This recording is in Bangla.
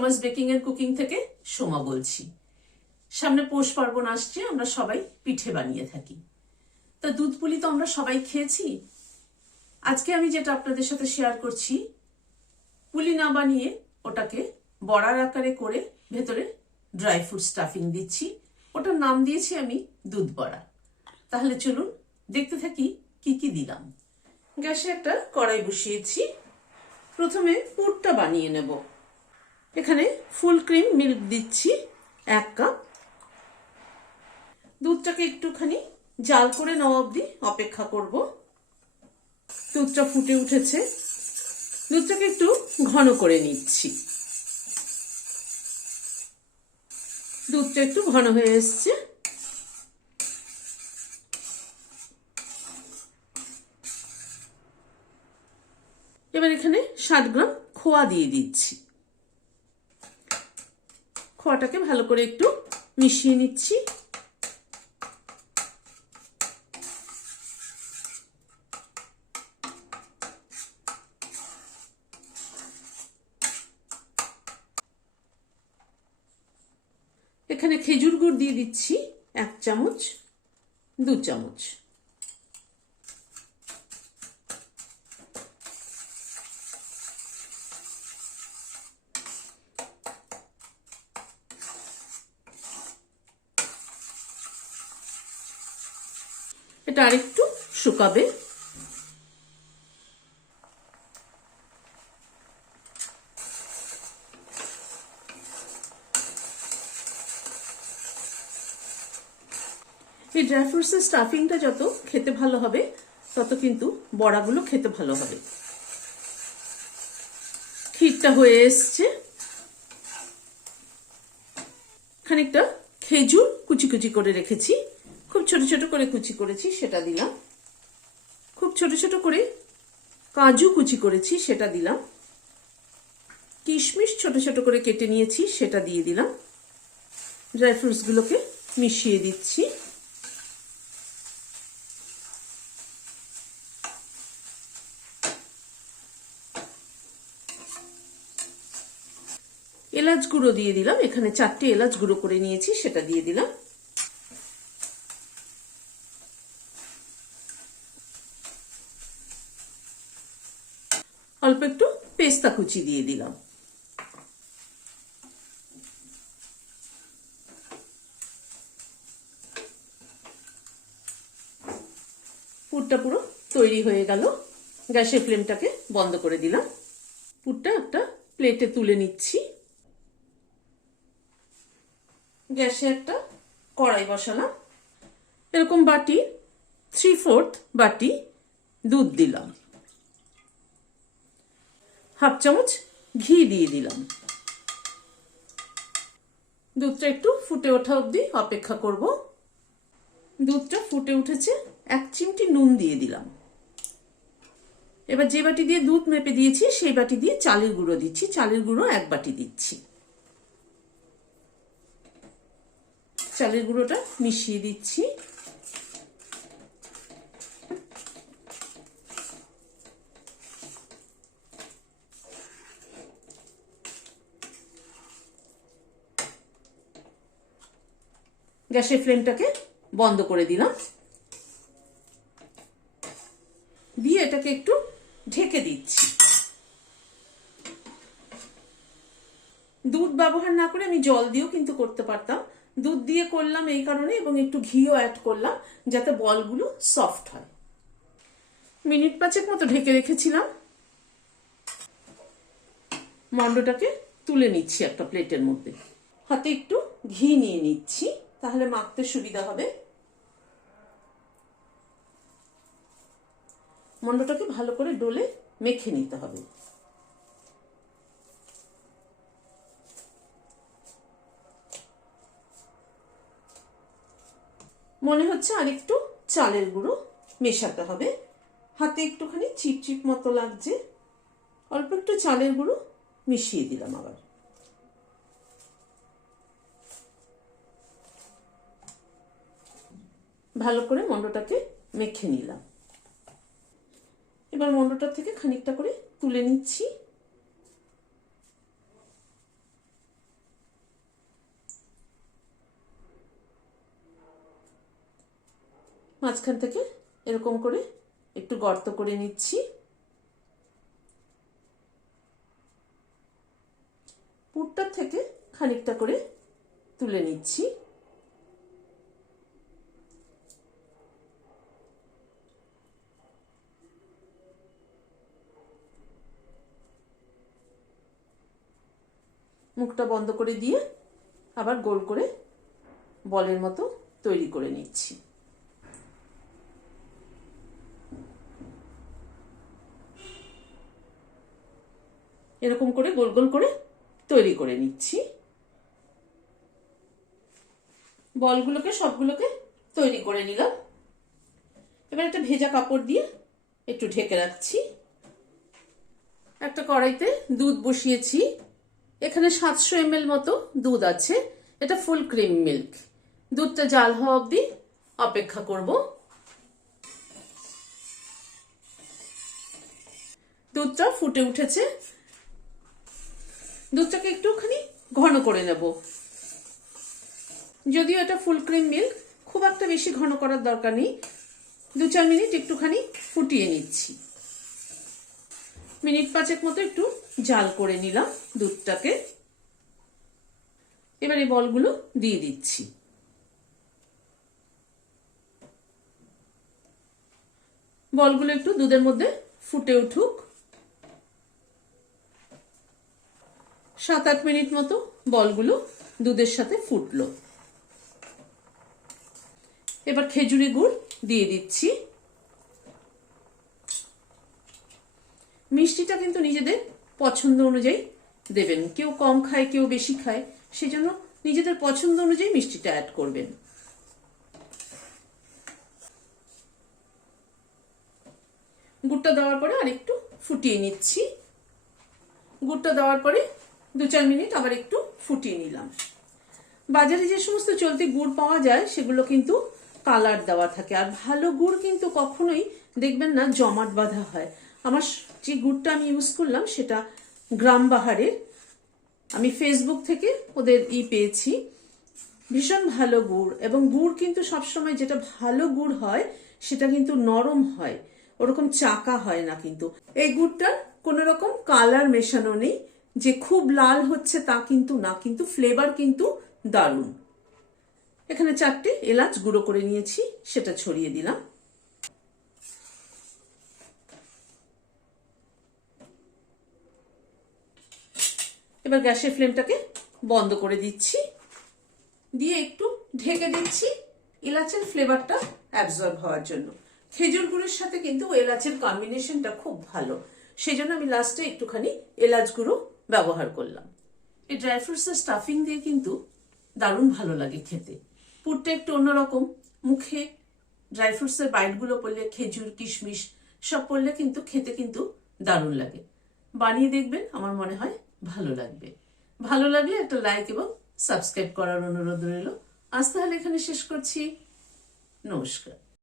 সোমাস বেকিং এন্ড কুকিং থেকে সোমা বলছি। সামনে পৌষ পার্বণ আসছে, আমরা সবাই পিঠে বানিয়ে থাকি। তা দুধ পুলি তো আমরা সবাই খেয়েছি। আজকে আমি যেটা আপনাদের সাথে শেয়ার করছি, পুলি না বানিয়ে ওটাকে বড়ার আকারে করে ভেতরে ড্রাই ফ্রুট স্টাফিং দিচ্ছি। ওটার নাম দিয়েছি আমি দুধ বড়া। তাহলে চলুন দেখতে থাকি কি কি দিলাম। গ্যাসে একটা কড়াই বসিয়েছি। প্রথমে পুরটা বানিয়ে নেব। এখানে ফুল ক্রিম মিল্ক দিচ্ছি 1 কাপ। দুধটাকে একটুখানি জাল করে নেওয়া অবধি অপেক্ষা করব। দুধটা ফুটে উঠেছে, দুধটাকে একটু ঘন করে নিচ্ছি। দুধটা একটু ঘন হয়ে এসছে। এবার এখানে 60 গ্রাম খোয়া দিয়ে দিচ্ছি। খোয়াটাকে ভালো করে একটু মিশিয়ে নিচ্ছি। এখানে খেজুর গুড় দিয়ে দিচ্ছি 1 চামচ, 2 চামচ। এটা আরেকটু শুকাবে। এই ড্রাই ফ্রুটসের স্টাফিংটা যত খেতে ভালো হবে, তত কিন্তু বড়াগুলো খেতে ভালো হবে। ক্ষীরটা হয়ে এসছে। খানিকটা খেজুর কুচি কুচি করে রেখেছি, খুব ছোট ছোট করে কুচি করেছি, সেটা দিলাম। খুব ছোট ছোট করে কাজু কুচি করেছি, সেটা দিলাম। কিশমিশ ছোট ছোট করে কেটে নিয়েছি, সেটা দিয়ে দিলাম। ড্রাই ফ্রুটসগুলোকে মিশিয়ে দিচ্ছি। এলাচ গুঁড়ো দিয়ে দিলাম। এখানে 4টে এলাচ গুঁড়ো করে নিয়েছি, সেটা দিয়ে দিলাম। অল্প একটু পেস্তা কুচি দিয়ে দিলাম। পুরটা পুরো তৈরি হয়ে গেল। গ্যাসের ফ্লেমটাকে বন্ধ করে দিলাম। পুরটা একটা প্লেটে তুলে নিচ্ছি। গ্যাসে একটা কড়াই বসালাম। এরকম বাটি 3/4 বাটি দুধ দিলাম। হাফ চামচ ঘি দিয়ে দিলাম। দুধটা একটু ফুটে ওঠা অবধি অপেক্ষা করব। দুধটা ফুটে উঠেছে, 1 চিমটি নুন দিয়ে দিলাম। এবার যে বাটি দিয়ে দুধ মেপে দিয়েছি, সেই বাটি দিয়ে চালের গুঁড়ো দিচ্ছি। চালের গুঁড়ো 1 বাটি দিচ্ছি। চালের গুঁড়োটা মিশিয়ে দিচ্ছি। গ্যাসের ফ্লেমটাকে বন্ধ করে দিলাম। দিয়ে এটাকে একটু ঢেকে দিচ্ছি। দুধ ব্যবহার না করে আমি জল দিয়েও কিন্তু করতে পারতাম। দুধ দিয়ে করলাম এই কারণে, এবং একটু ঘিও অ্যাড করলাম যাতে বলগুলো সফট হয়। মিনিট 5 মতো ঢেকে রেখেছিলাম। মন্ডটাকে তুলে নিচ্ছি একটা প্লেটের মধ্যে। হাতে একটু ঘি নিয়ে নিচ্ছি, তাহলে মাখতে সুবিধা হবে। মন্ডটাকে ভালো করে ডলে মেখে নিতে হবে। মনে হচ্ছে আরেকটু চালের গুঁড়ো মেশাতে হবে। হাতে একটুখানি চিপচিপ মতো লাগছে। অল্প একটু চালের গুঁড়ো মিশিয়ে দিলাম। আবার ভালো করে মন্ডটাকে মেখে নিলাম। এবার মন্ডটা থেকে খানিকটা করে তুলে নিচ্ছি। মাঝখান থেকে এরকম করে একটু গর্ত করে নিচ্ছি। পুরটার থেকে খানিকটা করে তুলে নিচ্ছি। মুখটা বন্ধ করে দিয়ে আবার গোল করে বলের মতো তৈরি করে নিচ্ছি। এরকম করে গোল গোল করে তৈরি করে নিচ্ছি। বলগুলোকে সবগুলোকে তৈরি করে নিলাম। এবার একটা ভেজা কাপড় দিয়ে একটু ঢেকে রাখছি। একটা কড়াইতে দুধ বসিয়েছি। এখানে 700 ml মতো দুধ আছে। এটা ফুল ক্রিম মিল্ক। দুধটা জাল হওয়া অবধি অপেক্ষা করব। দুধটা ফুটে উঠেছে। দুধটাকে একটুখানি ঘন করে নেব। যদিও এটা ফুল ক্রিম মিল্ক, খুব একটা বেশি ঘন করার দরকার নেই। 2-4 মিনিট একটুখানি ফুটিয়ে নিচ্ছি। মিনিট 5 মতো একটু জাল করে নিলাম দুধটাকে। এবার এই বলগুলো দিয়ে দিচ্ছি। বলগুলো একটু দুধের মধ্যে ফুটে উঠুক। 7-8 মিনিট মতো বলগুলো দুধের সাথে ফুটলো। এবার খেজুরি গুড় দিয়ে দিচ্ছি। মিষ্টিটা কিন্তু নিজেদের পছন্দ অনুযায়ী দেবেন। কেউ কম খায়, কেউ বেশি খায়, সেজন্য নিজেদের পছন্দ অনুযায়ী মিষ্টিটা অ্যাড করবেন। গুড়টা দেওয়ার পরে আরেকটু ফুটিয়ে নিচ্ছি। গুড়টা দেওয়ার পরে 2-4 মিনিট আবার একটু ফুটিয়ে নিলাম। বাজারে যে সমস্ত চলতি গুড় পাওয়া যায় সেগুলো কিন্তু কালার দেওয়া থাকে, আর ভালো গুড় কিন্তু কখনোই দেখবেন না জমাট বাঁধা হয়। আমার যে গুড়টা আমি ইউজ করলাম সেটা গ্রাম বাহারের। আমি ফেসবুক থেকে ওদের পেয়েছি। ভীষণ ভালো গুড়, এবং গুড় কিন্তু সবসময় যেটা ভালো গুড় হয় সেটা কিন্তু নরম হয়, ওরকম চাকা হয় না। কিন্তু এই গুড়টার কোনো রকম কালার মেশানো নেই, যে খুব লাল হচ্ছে তা কিন্তু না, কিন্তু ফ্লেভার কিন্তু দারুণ। এখানে 4টে এলাচ গুঁড়ো করে নিয়েছি, সেটা ছড়িয়ে দিলাম। এবার গ্যাসের ফ্লেমটাকে বন্ধ করে দিচ্ছি, দিয়ে একটু ঢেকে দিচ্ছি এলাচের ফ্লেভারটা অ্যাবজর্ব হওয়ার জন্য। খেজুর গুঁড়োর সাথে কিন্তু এলাচের কম্বিনেশনটা খুব ভালো, সেই জন্য আমি লাস্টে একটুখানি এলাচ গুঁড়ো ব্যবহার করলাম। এই ড্রাই ফ্রুটসের স্টাফিং দিয়ে কিন্তু দারুণ ভালো লাগে খেতে। পুরটা একটু অন্যরকম। মুখে ড্রাই ফ্রুটসের বাইটগুলো পড়লে, খেজুর কিশমিশ সব পড়লে কিন্তু খেতে কিন্তু দারুণ লাগে। বানিয়ে দেখবেন, আমার মনে হয় ভালো লাগবে। ভালো লাগলে একটা লাইক এবং সাবস্ক্রাইব করার অনুরোধ রইল। আজ তাহলে এখানে শেষ করছি। নমস্কার।